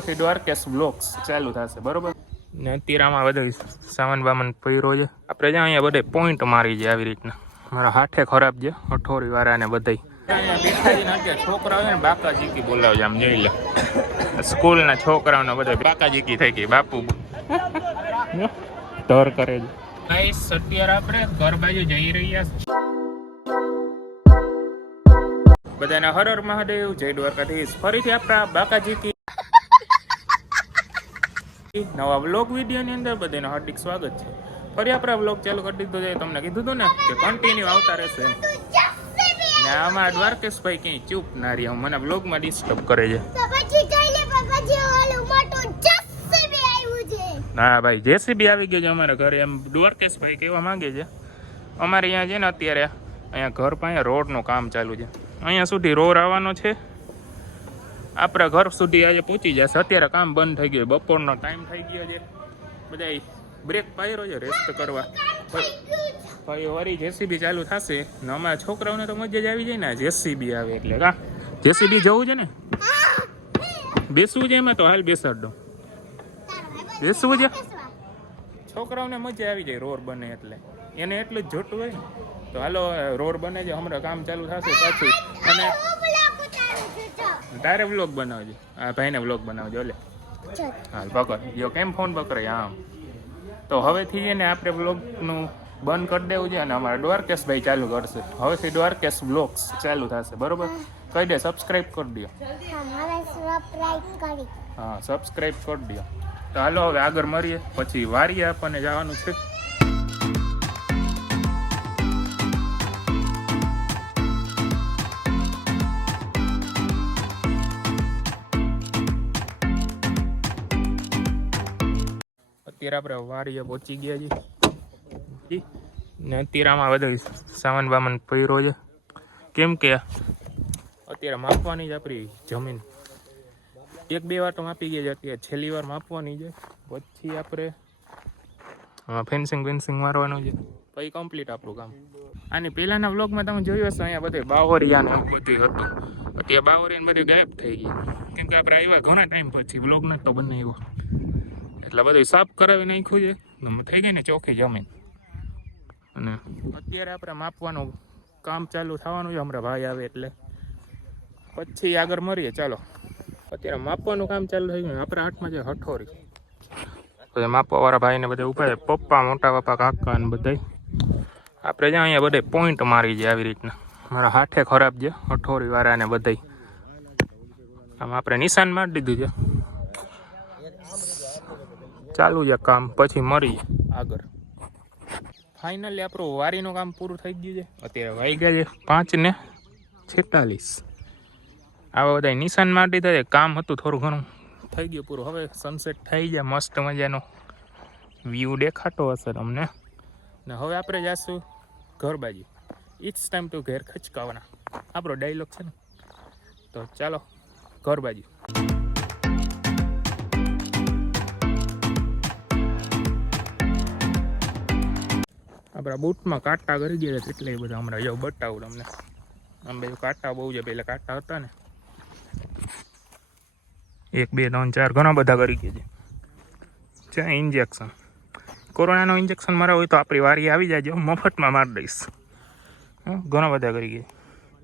હવેથી દ્વારકેશ બ્લોગ્સ ચાલુ થશે બરોબર ને અત્યારે આમાં બધો સામાન બામાન પહેરો છે આપણે જ્યાં અહીંયા બધે પોઈન્ટ મારી છે આવી રીતના મારા હાથે ખરાબ છે અઠોરી વાળા ને બધા અહીંયા બેઠાજીને અત્યારે છોકરાઓ છે ને બાકા જીકી બોલાવજે આમ જોઈ લે સ્કૂલના છોકરાઓને બધા બાકા જીકી થઈ ગઈ બાપુ ધર કરે છે ગાઈસ અત્યારે આપણે ઘર બાજુ જઈ રહ્યા બધાને હર હર મહાદેવ જય દ્વારકાધીશ ફરીથી આપણા બાકાજી નવા વ્લોગ વિડીયોની અંદર બધાને હાર્દિક સ્વાગત છે ફરી આપણે વ્લોગ ચાલુ કરી દીધો છે તમને કીધું હતું ને કે કન્ટિન્યુ આવતા રહેશે ને આમાં દ્વારકેશભાઈ ક્યાંય ચૂપ ના રહ્યા મને વ્લોગમાં ડિસ્ટર્બ કરે છે હા ભાઈ જેસીબી આવી ગયો છે અમારા ઘરે એમ દ્વારકેશભાઈ કહેવા માંગે છે અમારે અહીંયા છે ને અત્યારે અહીંયા ઘર પાસે રોડનું કામ ચાલુ છે અહીંયા સુધી રોડ આવવાનો છે આપણા ઘર સુધી આજે પહોંચી જશે અત્યારે કામ બંધ થઈ ગયું બપોરનો ટાઈમ થઈ ગયો છે બધા બ્રેક પાડ્યો છે રેસ્ટ કરવા ભાઈ વળી જેસીબી ચાલુ થશે ને અમારા છોકરાઓને તો મજા જ આવી જાય ને જેસીબી આવે એટલે કા જેસીબી જવું છે ને બેસવું છે એમાં તો હાલ બેસાડ દો બેસવું છે છોકરાઓને મજા આવી જાય રોડ બને એટલે એને એટલું જ જોતું હોય ને તો હાલો રોડ બને છે હમણાં કામ ચાલુ થશે પાછું અને તારે વ્લોગ બનાવજો આ ભાઈને વ્લોગ બનાવજો લે હાલ પકડ જો કેમ ફોન પકડે આમ તો હવેથી છે ને આપણે વ્લોગનું બંધ કરી દેવું છે અને અમારા દ્વારકેશભાઈ ચાલુ કરશે હવેથી દ્વારકેશ વ્લોગ્સ ચાલુ થશે બરોબર કહી દે સબસ્ક્રાઈબ કરી દો હા સબસ્ક્રાઈબ કરી દો તો હાલો હવે આગળ મળીએ પછી વારીએ આપણને જવાનું છે અત્યારે આપણે વાડીએ પહોંચી ગયા છીએ ને અત્યારે આમાં બધો સામાન બામાન પહેરો છે કેમ કે અત્યારે માપવાની જ આપણી જમીન એક બે વાર તો માપી ગયા છે અત્યારે છેલ્લી વાર માપવાની છે પછી આપણે ફેન્સિંગ મારવાનું છે પછી કમ્પ્લીટ આપણું કામ આની પહેલાંના વ્લોગમાં તમે જોયું હશે અહીંયા બધે બાવરિયાનું બધું હતું અત્યારે બાવરિયાને બધું ગાયબ થઈ ગયું કેમ કે આપણે આવ્યા ઘણા ટાઈમ પછી વ્લોગ નહોતો બનાવ્યો એટલે બધું સાફ કરાવી નાખ્યું છે થઈ ગઈ ને ચોખ્ખી જમીન અને અત્યારે આપણે માપવાનું કામ ચાલુ થવાનું છે હમણાં ભાઈ આવે એટલે પછી આગળ મળીએ ચાલો અત્યારે માપવાનું કામ ચાલુ થઈ ગયું આપણા હાથમાં છે હઠોરી પછી માપવાવાળા ભાઈને બધા ઉભા પપ્પા મોટા પપ્પા કાકા ને બધા આપણે જ્યાં અહીંયા બધે પોઈન્ટ મારી છે આવી રીતના મારા હાથે ખરાબ છે હઠોરી વાળાને બધા આમ આપણે નિશાન મારી દીધું છે ચાલુ છે કામ પછી મરી આગળ ફાઇનલી આપણું વારીનું કામ પૂરું થઈ ગયું છે અત્યારે વાગ્યા છે 5:46 આવા બધા નિશાન મારી દીધા છે કામ હતું થોડું ઘણું થઈ ગયું પૂરું હવે સનસેટ થઈ જાય મસ્ત મજાનો વ્યૂ દેખાતો હશે તમને ને હવે આપણે જઈશું ઘર બાજુ ઇટ્સ ટાઈમ ટુ ઘેર ખચકાવાના આપણો ડાયલોગ છે ને તો ચાલો ઘર બાજુ આપણા બૂટમાં કાંટા કરી ગયા છે એટલે એ બધા હમણાં જો બતાવું તમને આમ બધું કાંટા બહુ છે પહેલાં કાંટા હતા ને 1 2 3 4 ઘણા બધા કરી ગયા છે ઇન્જેક્શન કોરોનાનો ઇન્જેક્શન મારા હોય તો આપણી વારી આવી જાય મફતમાં મારી દઈશ ઘણા બધા કરી ગયા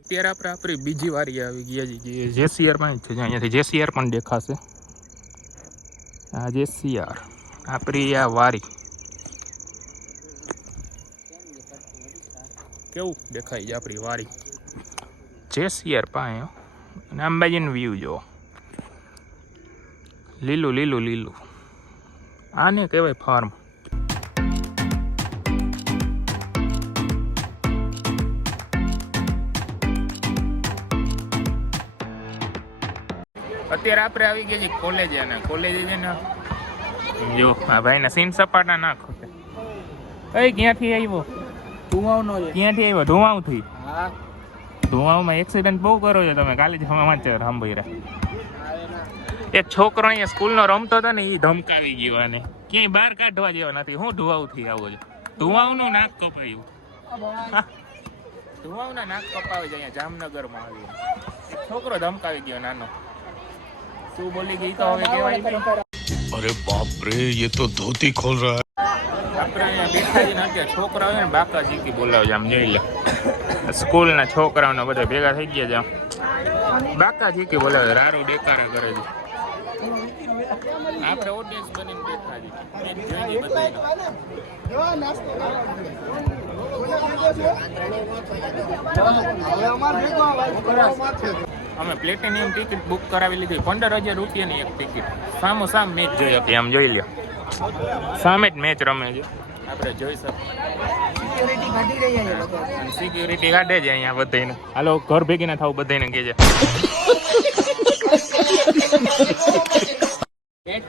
અત્યારે આપણે આપણી બીજી વારી આવી ગયા છે જેસીઆર માં છે અહીંયાથી જેસીઆર પણ દેખાશે આ જેસીઆર આપણી આ વારી કેવું દેખાય છે આપણી વારી જેસીઆર પાસે અને અંબાજીનું વ્યૂ જો લીલું લીલું લીલું આને કહેવાય ફાર્મ અત્યારે આપણે આવી ગયા છીએ કોલેજે અને કોલેજે છે ને જો આ ભાઈને સીન સપાટા નાખો કઈ ક્યાંથી આવ્યો ધુવાવનો છે ક્યાંથી આવ્યો ધુવાવથી હા ધુવાવમાં એક્સિડન્ટ બહુ કરો છો તમે કાલે જ સમાચાર સાંભળ્યા એક છોકરો અહીંયા સ્કૂલનો રમતો હતો ને એ ધમકાવી ગયો અને ક્યાંય બહાર કાઢવા જેવો નથી હું ધુવાવથી આવો છો ધુવાવનું નાક કપાયું ધુવાવના નાક કપાવી છે અહીંયા જામનગરમાં આવી એક છોકરો ધમકાવી ગયો નાનો શું બોલી ગઈ તો હવે કહેવાય. अरे बाप रे ये तो धोती खोल रहा है. આપણે અહીંયા બેઠા છીએ ને અત્યારે છોકરાઓ છે ને બાકાજી કી બોલાવે છે આમ જોઈ લે. સ્કૂલના છોકરાઓને બધા ભેગા થઈ ગયા છે આમ બાકાજી કી બોલાવે રારો ડેકારા કરે છે. આપણે ઓડિયન્સ બનીને બેઠા છીએ એ જોઈને બતાવી. અમે પ્લેટિનિયમ ટિકિટ બુક કરાવી લીધી 15,000 રૂપિયાની એક ટિકિટ. સામો સામ મેચ જોઈ હતી આમ જોઈ લ્યો. સામે જ મેચ રમે છે આપણે જોઈ શકીએ. સિક્યુરિટી કાઢે છે અહીંયા બધાને. હાલો ઘર ભેગી ના થાવ બધાને કે છે.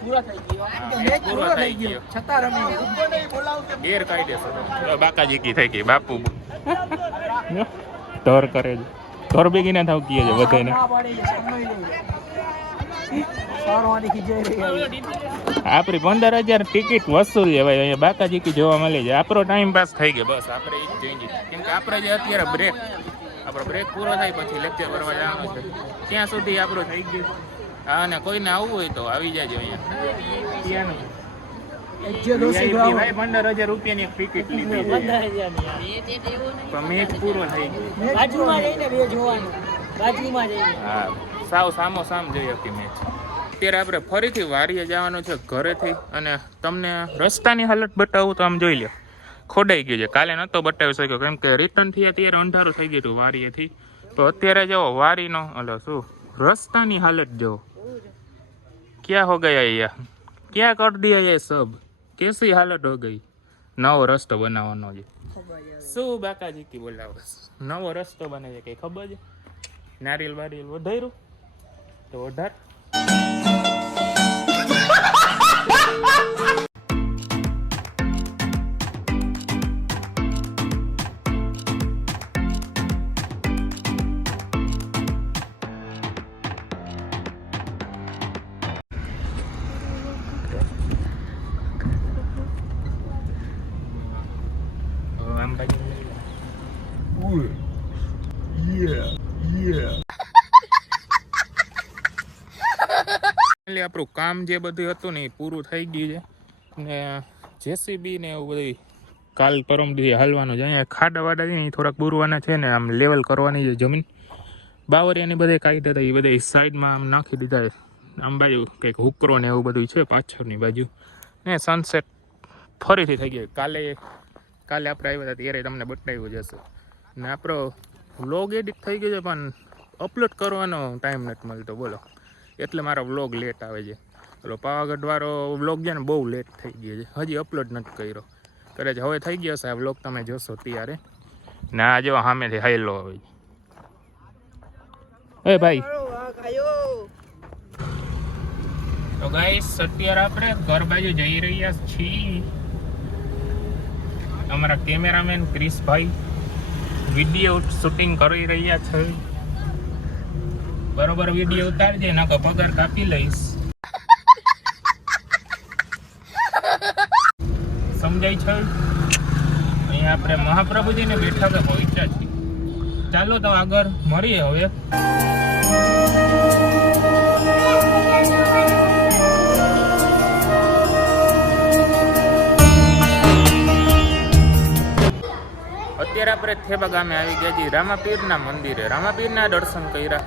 પૂરો થઈ ગયો છતાં રમી ગેરકાયદેસર બાકાજી કી થઈ ગઈ બાપુ ડર કરે છે. ઘર ભેગી ના થાવ કીએ છે બધાને. આપણી 15,000 ટિકિટ વસૂલ છે ભાઈ. અહીંયા બાકાજી કી જોવા મળે છે. આપણો ટાઈમ પાસ થઈ ગયો બસ. આપણે એ જ જોઈએ કેમ કે આપણે જે અત્યારે આપણો બ્રેક પૂરો થાય પછી લેક્ચર કરવા જવાનું છે ત્યાં સુધી આપણું થઈ ગયું. હા અને કોઈને આવવું હોય તો આવી જાજો અહીંયા. ભાઈ 15,000 રૂપિયાની એક ટિકિટ લીધી પણ મેચ પૂરો થઈ ગયો. હા સાવ સામો સામ જોઈ હતી મેચ. અત્યારે આપણે ફરીથી વારીએ જવાનું છે ઘરેથી અને તમને રસ્તાની હાલત બતાવું તો આમ જોઈ લો ખોડાઈ ગયું છે. કાલે નહોતો બતાવી શક્યો કેમ કે રિટર્ન થી અત્યારે અંધારું થઈ ગયું હતું વારીએથી. તો અત્યારે જો વારીનો હલો શું રસ્તાની હાલત જો ક્યાં હો ગયા યાર, ક્યાં કર દિયા ये सब, कैसी हालत हो गई. નવો રસ્તો બનાવવાનો છે. શું બાકાજી કી બોલાવે નવો રસ્તો બને છે કઈ ખબર છે? નારિયેલ બારિયેલ વધાર્યું તો વધાર. આપણું કામ જે બધું હતું ને એ પૂરું થઈ ગયું છે ને જેસીબી ને એવું બધું કાલ પરમ દી હાલવાનું છે. અહીંયા ખાડા વાડા છે ને થોડાક પૂરવાના છે ને આમ લેવલ કરવાની છે જમીન. બાવરિયાની બધે કાઢ્યા હતા એ બધા સાઈડમાં આમ નાખી દીધા. આમ બાજુ કંઈક હુકરો ને એવું બધું છે પાછળની બાજુ ને સનસેટ ફરીથી થઈ ગયું. કાલે આપણે આવ્યા હતા ત્યારે તમને બતાવ્યું જશે ને આપણો વ્લોગ એડિટ થઈ ગયો છે પણ અપલોડ કરવાનો ટાઈમ નથી મળતો બોલો. એટલે મારો વ્લોગ લેટ આવે છે. પેલો પાવાગઢવાળો વ્લોગ છે ને બહુ લેટ થઈ ગયો છે. હજી અપલોડ નથી કર્યો. કદાચ હવે થઈ ગયો હશે આ વ્લોગ તમે જોશો ત્યારે. ને આ જો સામેથી હાઈલો આવે. એ ભાઈ તો ગાઈસ અત્યારે આપણે ઘર બાજુ જઈ રહ્યા છીએ. અમારા કેમેરામેન ક્રિશભાઈ વિડીયો શૂટિંગ કરી રહ્યા છે. બરોબર વિડીયો ઉતારજે નાખો પગાર કાપી લઈશ. સમજાય છે? અહીંયા આપણે મહાપ્રભુજીને બેઠા કે પહોંચ્યા છીએ. ચાલો તો આગળ મળીએ હવે. અત્યારે આપણે થેબા ગામે આવી ગયા છીએ રામાપીરના મંદિરે. રામાપીરના દર્શન કર્યા